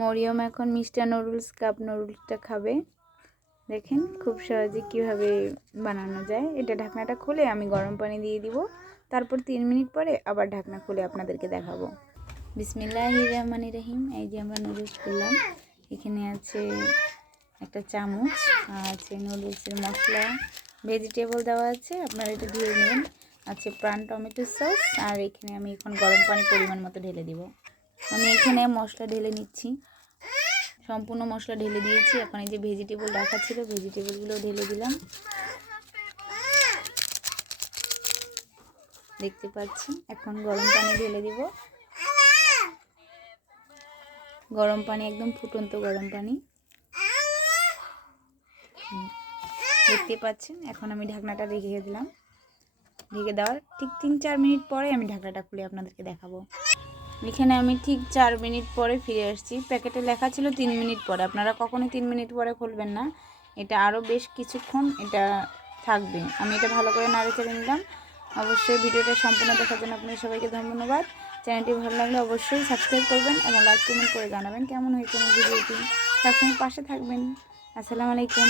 মরিয়ম এখন mister noodles cup নুডলসটা খাবে। দেখেন খুব সহজে কিভাবে বানানো যায়। এটা ঢাকনাটা খুলে আমি গরম পানি দিয়ে দিব, তারপর 3 মিনিট পরে আবার ঢাকনা খুলে আপনাদেরকে দেখাবো। বিসমিল্লাহির রহমানির রহিম। এই যে আমরা নুডলস করলাম, এখানে আছে একটা চামচ, আছে নুডলসের মশলা, ভেজিটেবল দেওয়া আছে, আপনারা এটা দিয়ে নেবেন, আছে প্রাণ টমেটো সস, আর এখানে আমি এখন গরম পানি পরিমাণ মতো ঢেলে দিব। আমি এখানে মশলা ঢেলে নিচ্ছি, সম্পূর্ণ মশলা ঢেলে দিয়েছি। এখন এই যে ভেজিটেবল রাখা ছিল, ভেজিটেবলগুলো ঢেলে দিলাম। দেখতে পাচ্ছি। এখন গরম পানি ঢেলে দিব, গরম পানি, একদম ফুটন্ত গরম পানি দেখতে পাচ্ছেন। এখন আমি ঢাকনাটা রেখে দিলাম। ঢেকে দেওয়ার ঠিক 3-4 মিনিট পরে আমি ঢাকনাটা খুলে আপনাদেরকে দেখাবো। এখানে আমি ঠিক 4 মিনিট পরে ফিরে আসছি। প্যাকেটে লেখা ছিল 3 মিনিট পরে, আপনারা কখনোই 3 মিনিট পরে খুলবেন না, এটা আরও বেশ কিছুক্ষণ এটা থাকবে। আমি এটা ভালো করে নাড়ে চেড়ে নিলাম। অবশ্যই ভিডিওটা সম্পূর্ণ দেখার জন্য আপনাদের সবাইকে ধন্যবাদ। চ্যানেলটি ভালো লাগলে অবশ্যই সাবস্ক্রাইব করবেন এবং লাইক কমেন্ট করে জানাবেন কেমন হয়েছে আমার ভিডিওটি। সবসময় পাশে থাকবেন। আসসালামু আলাইকুম।